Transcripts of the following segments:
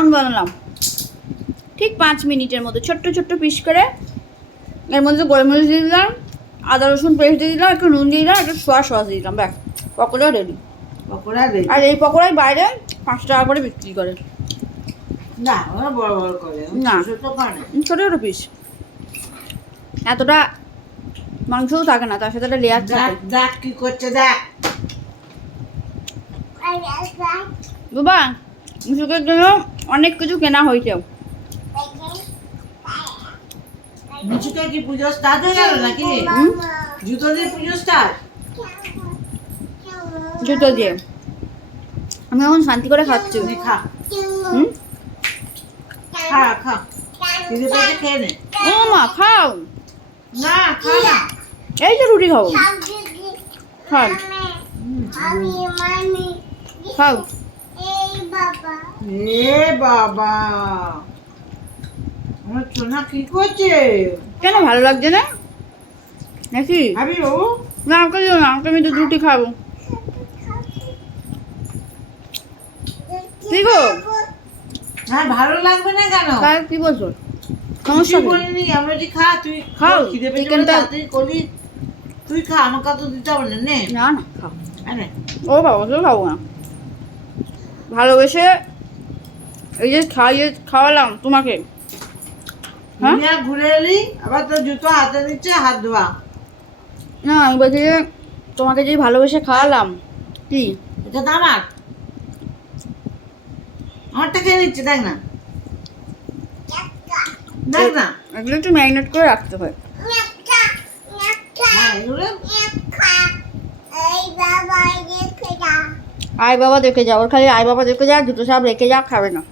দারুণ বানালাম। ঠিক 5 মিনিটের মধ্যে ছোট্ট ছোট্ট পিস করে এর মধ্যে গোলমরিচ দিয়ে দিলাম, আদা রসুন পেস্ট দিয়ে দিলাম, একটু নুন দিয়ে দিলাম, একটু সোয়া সস দিয়ে দিলাম, ব্যাস পকোড়া রেডি। পকোড়া রেডি। আর এই পকোড়াই বাইরে 5 টাকা করে বিক্রি করে। না ওরা বড় বড় করে, না। ছোট করে। ছোটো ছোটো পিস, এতটা মাংসও থাকে না, তার সাথে একটা লেয়ার দেখ থাকে। দেখ কি করছে দেখ। বাবা মুসুকের জন্য অনেক কিছু কেনা হয়েছে। মিচুকে কি পুজো স্টার্ট হয়ে গেল নাকি? জুতো দিয়ে পুজো স্টার্ট? জুতো দিয়ে আমি এখন শান্তি করে খাচ্ছি। নে খা হুম, খা খা, খিদে পেটে খেয়ে নে। ও মা খাও, না খা না। এই যে রুটি খাবো, খাও খাও। এ বাবা, আমার সোনা কি করছে? কেন ভালো লাগছে না নাকি? আমি বাবু না আমাকে দিও না, আমাকে আমি তো রুটি খাবো। কি গো, হ্যাঁ ভালো লাগবে না কেন? তাহলে কি বলছো? সমস্যা কিছু কি? বলিনি, আমরা যে খা তুই খাও, খিদে পেটে চিকেনটা- তাড়াতাড়ি করলি, তুই খা, আমাকে তো দিতে হবে না। নে না না খাও। আরে ও বাবা তো খাবো না, ভালোবেসে এই যে খাওয়ালাম তোমাকে। হ্যাঁ দুনিয়া ঘুরে এলি, আবার তোর জুতো হাতে দিচ্ছে, হাত ধোয়া। না আমি বলছি যে তোমাকে যে ভালোবেসে খাওয়ালাম, কি এটা তো আমারটা খেয়ে নিচ্ছে, দেখ না দেখ না। এগুলো একটু ম্যারিনেট করে রাখতে হয়। হ্যাঁ এগুলো আই বাবা দেখে যা, ওর খালি আই বাবা দেখে যা, দুটো সব রেখে যা, খাবে না।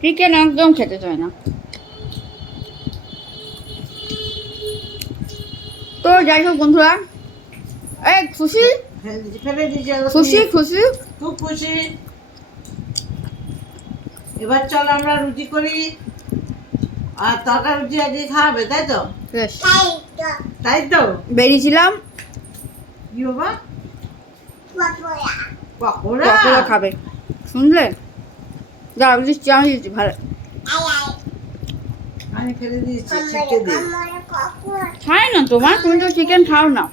চিকেন একদম খেতে চায় না। তো যাই হোক বন্ধুরা, এই খুশি ফেলে দিচ্ছে খুশি খুশি। খুব খুশি। এবার চল আমরা রুটি করি, আর তরকারি রুটি আজকে খাওয়াবে, তাই তো? বেশ, তাই তো বেরিয়েছিলাম কি বাবা? পকোড়া পকোড়া খাবে, শুনলে? যা আমি দিচ্ছি, আমি দিচ্ছি ভালো। আমি ফেলে দিয়েছি, ছিটকে দিয়ে খাই না তোমার, তুমি তো চিকেন খাও না।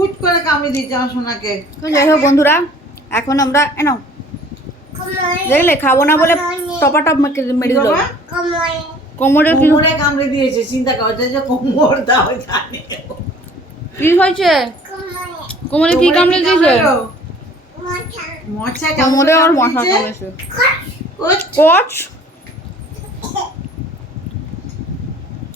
উঠ করে কামড়ে দিয়েছে আমার সোনাকে। তো যাই হোক বন্ধুরা, এখন আমরা নাও দেখলে খাবো না বলে টপা টপ মেরে দিল। বাবা? কোমরে কি কোমরে কামড়ে দিয়েছে, চিন্তা করছে যে কোমর দাও জানে। কি হয়েছে? কোমরে কি কামড়ে দিয়েছে? মশা কোমরে আর মশা কামড়েছে। কামড়েছে। কোচ